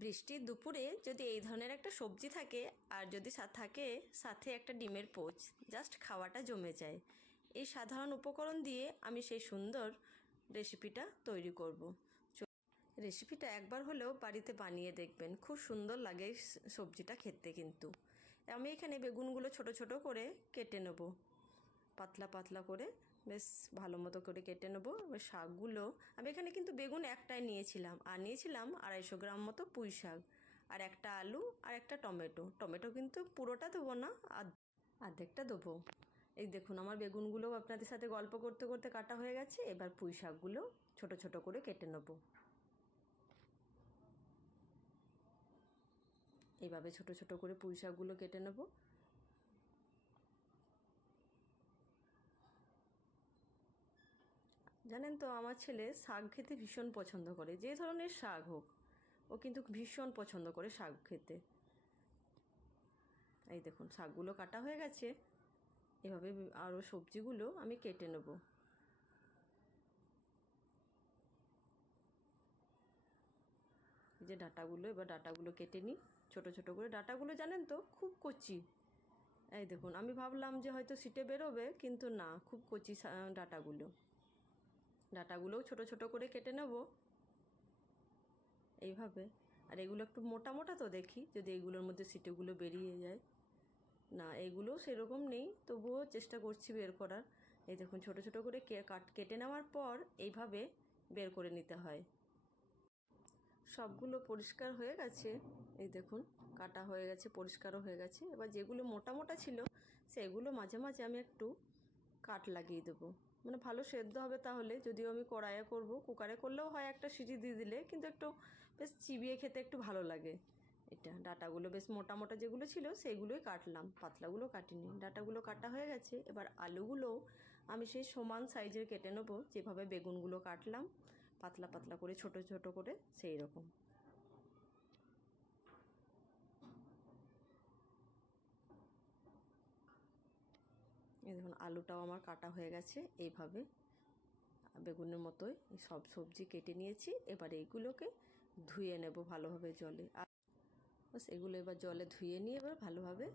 বৃষ্টির দুপুরে যদি এই ধরনের একটা সবজি থাকে আর যদি থাকে সাথে একটা ডিমের পোচ জাস্ট খাওয়াটা জমে যায়। এই সাধারণ উপকরণ দিয়ে আমি সেই সুন্দর রেসিপিটা তৈরি করব। রেসিপিটা একবার হলেও বাড়িতে বানিয়ে দেখবেন, খুব সুন্দর লাগে সবজিটা খেতে কিন্তু। আমি এখানে বেগুনগুলো ছোট ছোট করে কেটে নেব। পাতলা পাতলা করে বেশ ভালো মতো করে কেটে নেব। এবার শাকগুলো আমি এখানে কিন্তু বেগুন একটাই নিয়েছিলাম। আর নিয়েছিলাম আড়াইশো গ্রাম মতো পুঁই শাক। আর একটা আলু, আর একটা টমেটো। টমেটো কিন্তু পুরোটা দেবো না, আধ- অর্ধেকটা দেবো। এই দেখুন, আমার বেগুনগুলো আপনাদের সাথে গল্প করতে করতে কাটা হয়ে গেছে। এবার পুঁই শাকগুলো ছোটো ছোটো করে কেটে নেব। এইভাবে ছোট ছোট করে পুঁই শাকগুলো কেটে নেব। জানেন তো, আমার ছেলে শাক খেতে ভীষণ পছন্দ করে, যে ধরনের শাক হোক। ও কিন্তু ভীষণ পছন্দ করে শাক খেতে। এই দেখুন, শাকগুলো কাটা হয়ে গেছে। এভাবে আরও সবজিগুলো আমি কেটে নেব। যে ডাটাগুলো, এবার ডাটাগুলো কেটে নিই। ছোট ছোট করে ডাটাগুলো জানেন তো, খুব কচি। এই দেখুন, আমি ভাবলাম যে হয়তো সিটে বেরোবে, কিন্তু না, খুব কচি ডাটাগুলো। ডাটাগুলোও ছোট ছোট করে কেটে নেব। এইভাবে। আর এগুলো একটু মোটা মোটা তো দেখি, যদি এগুলোর মধ্যে সিটেগুলো বেরিয়ে যায়। না এগুলোও সেরকম নেই, তবুও চেষ্টা করছি বের করার। এই দেখুন, ছোট ছোট করে কাট, কেটে নেওয়ার পর এইভাবে বের করে নিতে হয়। সবগুলো পরিষ্কার হয়ে গেছে। এই দেখুন, কাটা হয়ে গেছে, পরিষ্কারও হয়ে গেছে। এবার যেগুলো মোটা মোটা ছিল, সেগুলো মাঝে মাঝে আমি একটু কাট লাগিয়ে দেবো। মানে ভালো সেদ্ধ হবে তাহলে, যদিও আমি কড়াইয়ে করব। কুকারে করলেও হয় একটা সিটি দিয়ে দিলে, কিন্তু একটু বেশ চিবিয়ে খেতে একটু ভালো লাগে। এটা, ডাটাগুলো বেশ মোটা মোটা যেগুলো ছিল, সেইগুলোই কাটলাম। পাতলাগুলো কাটিনি। ডাটাগুলো কাটা হয়ে গেছে। এবার আলুগুলোও আমি সেই সমান সাইজের কেটে নেব। যেভাবে বেগুনগুলো কাটলাম, পাতলা পাতলা করে, ছোট ছোট করে সেই রকম দেখুন, আলুটাও আমার কাটা হয়ে গেছে এইভাবে। বেগুনের মতোই সব সবজি কেটে নিয়েছি, এবার এইগুলোকে ধুয়ে নেব ভালোভাবে জলে। আর বাস এগুলো এবার জলে ধুয়ে নিয়ে এবার ভালোভাবে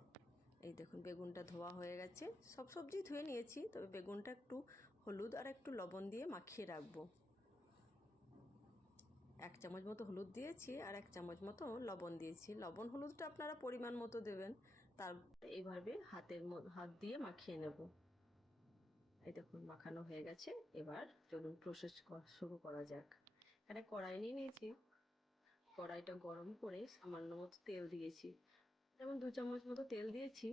এই দেখুন, বেগুনটা ধোয়া হয়ে গেছে। সব সবজি ধুয়ে নিয়েছি, তবে বেগুনটা একটু হলুদ আর একটু লবণ দিয়ে মাখিয়ে রাখব। এক চামচ মতো হলুদ দিয়েছি আর এক চামচ মতো লবণ দিয়েছি। লবণ হলুদটা আপনারা পরিমাণ মতো দেবেন। তার এইভাবে হাতের হাত দিয়ে মাখিয়ে নেব। এই দেখুন, মাখানো হয়ে গেছে। এবার চলুন প্রসেস শুরু করা যাক। এখানে কড়াই নিয়ে নিয়েছি। কড়াইটা গরম করে সামান্য মতো তেল দিয়েছি। যেমন দু চামচ মতো তেল দিয়েছি।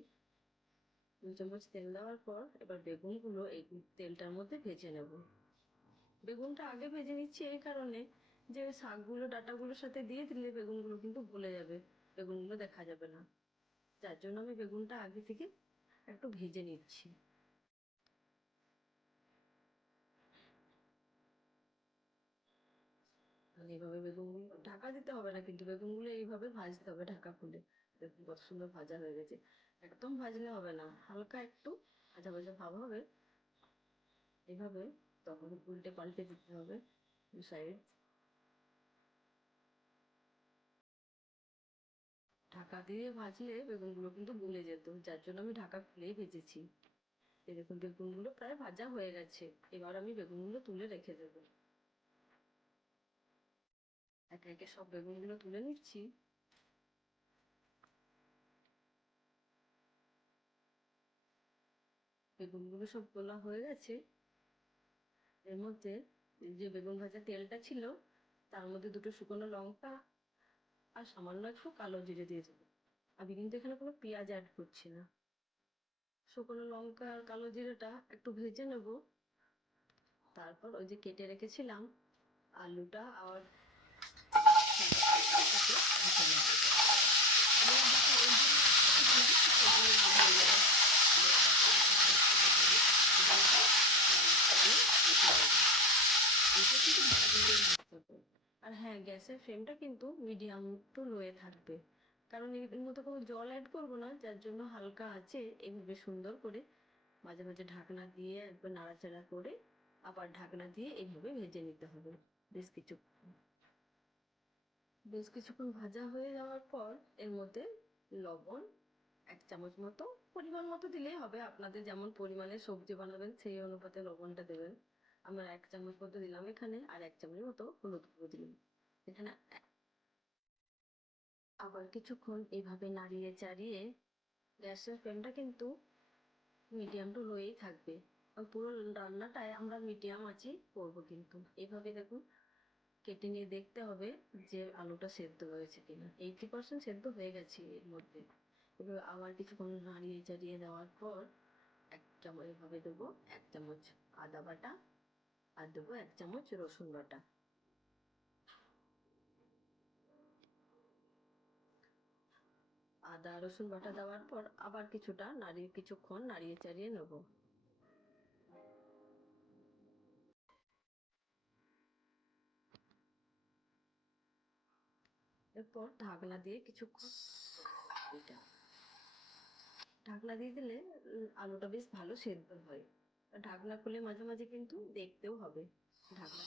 দু চামচ তেল দেওয়ার পর এবার বেগুনগুলো এই তেলটার মধ্যে ভেজে নেব। বেগুনটা আগে ভেজে নিচ্ছি এই কারণে যে শাকগুলো, ডাটাগুলোর সাথে দিয়ে দিলে বেগুনগুলো কিন্তু গলে যাবে। বেগুনগুলো দেখা যাবে না। যার জন্য আমি বেগুনটা আগে থেকে একটু ভেজে নিচ্ছি। এইভাবে বেগুনগুলো ঢাকা দিতে হবে না, কিন্তু বেগুনগুলো এইভাবে ভাজতে হবে ঢাকা খুলে। দেখুন কত সুন্দর ভাজা হয়ে গেছে। একদম ভাজলে হবে না, হালকা একটু ভাজা ভাজা ভাব হবে। এইভাবে তখন উল্টে পাল্টে দিতে হবে। দু সাইড ঢাকা দিয়ে ভাজলে বেগুনগুলো কিন্তু গলে যেত, যার জন্য আমি ঢাকা খুলেই ভেজেছি। এরকম বেগুনগুলো প্রায় ভাজা হয়ে গেছে। এবার আমি বেগুনগুলো তুলে রেখে দেবো। একে একে সব বেগুনগুলো তুলে নিচ্ছি। বেগুনগুলো সব তোলা হয়ে গেছে। এর মধ্যে যে বেগুন ভাজা তেলটা ছিল, তার মধ্যে দুটো শুকনো লঙ্কা আর সামান্য একটু কালো জিরে দিয়ে দেবো। আমি কিন্তু এখানে কোনো পেঁয়াজ অ্যাড করছি না। শুকনো লঙ্কা আর কালো জিরেটা একটু ভেজে নেব। তারপর ওই যে কেটে রেখেছিলাম আলুটা আর আর হ্যাঁ গ্যাসের ফ্লেমটা কিন্তু মিডিয়াম টু লোয়ে থাকবে। কারণ এর মধ্যে কোনো জল অ্যাড করব না, যার জন্য হালকা আছে এইভাবে সুন্দর করে মাঝে মাঝে ঢাকনা দিয়ে একবার নাড়াচাড়া করে আবার ঢাকনা দিয়ে এইভাবে ভেজে নিতে হবে বেশ কিছু বেশ কিছুক্ষণ ভাজা হয়ে যাওয়ার পর এর মধ্যে লবণ এক চামচ মতো, পরিমাণ মতো দিলেই হবে। আপনাদের যেমন পরিমাণে সবজি বানাবেন, সেই অনুপাতে লবণটা দেবেন। আমরা এক চামচ মতো দিলাম এখানে, আর এক চামচ মতো হলুদ গুঁড়ো দিলাম। এখানে আবার কিছুক্ষণ এইভাবে নাড়িয়ে চাড়িয়ে গ্যাসের ফ্লেমটা কিন্তু মিডিয়াম টু লোয়েই থাকবে। আর পুরো রান্নাটায় আমরা মিডিয়াম আঁচই করব কিন্তু। এইভাবে দেখুন, কেটে নিয়ে দেখতে হবে যে আলুটা সেদ্ধ হয়েছে কিনা। এইটি পার্সেন্ট সেদ্ধ হয়ে গেছে এর মধ্যে। এবার আবার কিছুক্ষণ নাড়িয়ে চাড়িয়ে দেওয়ার পর এক চামচ এভাবে দেবো, এক চামচ আদা বাটা আর দেবো এক চামচ রসুন বাটা। আদা, রসুন বাটা দেওয়ার পর আবার কিছুটা নাড়িয়ে কিছুক্ষণ নাড়িয়ে চাড়িয়ে নেব। এরপর ঢাকনা দিয়ে কিছুক্ষণ ঢাকনা দিয়ে দিলে আলুটা বেশ ভালো সেদ্ধ হয়। ঢাকনা খুলে মাঝে মাঝে কিন্তু দেখতেও হবে ঢাকনা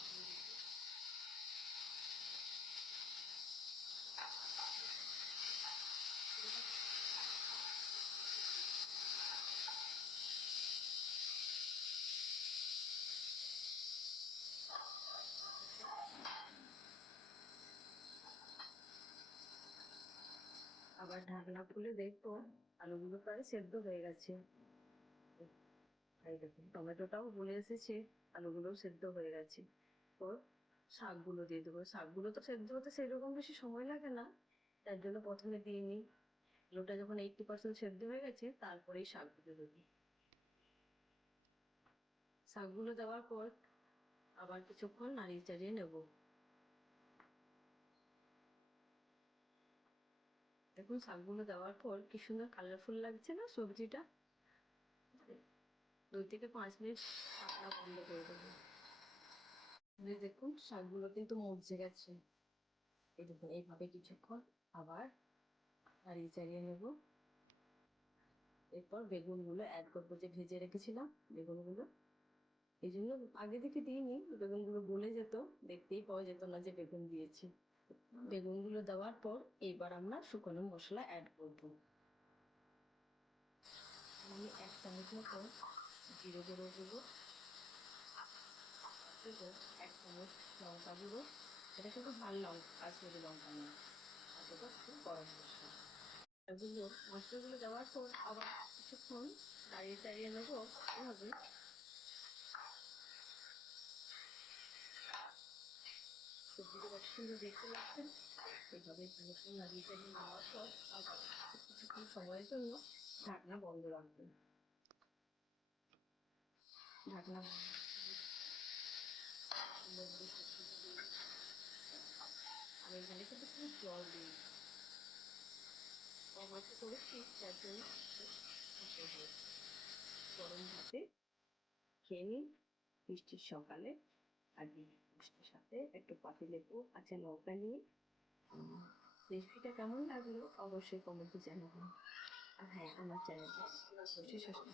আবার ঢাকনা খুলে দেখব আলুগুলো প্রায় সেদ্ধ হয়ে গেছে। এই টমেটোটাও গলে এসেছে, আলুগুলোও সেদ্ধ হয়ে গেছে। তো শাকগুলো দিয়ে দেবো। শাকগুলো তো সেদ্ধ হতে সেরকম বেশি সময় লাগে না, তার জন্য প্রথমে দিয়ে নিই। আলুটা যখন এইটটি পার্সেন্ট সেদ্ধ হয়ে গেছে, তারপরেই শাকগুলো দেবো। শাকগুলো দেওয়ার পর আবার কিছুক্ষণ নাড়িয়ে চাড়িয়ে নেব। দেখুন, শাকগুলো দেওয়ার পর কি সুন্দর কালারফুল লাগছে না সবজিটা? দুই থেকে পাঁচ মিনিট ঢাকনা বন্ধ করে দেবো। দেখুন, শাকগুলো কিন্তু মজে গেছে। এই দেখুন, এইভাবে কিছুক্ষণ আবার নাড়িয়ে চাড়িয়ে নেব। এরপর বেগুনগুলো অ্যাড করব, যে ভেজে রেখেছিলাম বেগুনগুলো। এই জন্য আগে থেকে দিইনি, বেগুনগুলো গলে যেত, দেখতেই পাওয়া যেত না যে বেগুন দিয়েছি। বেগুনগুলো দেওয়ার পর এইবার আমরা শুকনো মশলা অ্যাড করব। আমি এক চামচ মতো জিরে গুঁড়ো দেবো। এক চামচ লঙ্কা গুঁড়ো। এটা কিন্তু ঝাল লঙ্কা কাশ্মীরি লঙ্কা না আর দেবো একটু গরম মশলা। এগুলো মশলাগুলো দেওয়ার পর আবার কিছুক্ষণ দাঁড়িয়ে দাঁড়িয়ে নেব। এভাবে সবজিটা কত সুন্দর দেখতে লাগছেন এইভাবে কিছুক্ষণ নাড়িয়ে চাড়িয়ে নেওয়ার পর কিছুক্ষণ সময়ের জন্য ঢাকনা বন্ধ রাখবেন ঢাকনা আমি এখানে কিন্তু খুব জল দিই অমাত্র করেছি যার জন্য। গরম ভাতে খেয়ে নিন বৃষ্টির সকালে। আর বৃষ্টির সাথে একটু পাতি লেবু আছে লঙ্কা নিয়ে। রেসিপিটা কেমন লাগল? অবশ্যই কমেন্টে জানাবেন। আর হ্যাঁ আমার চ্যানেলটা অবশ্যই সাবস্ক্রাইব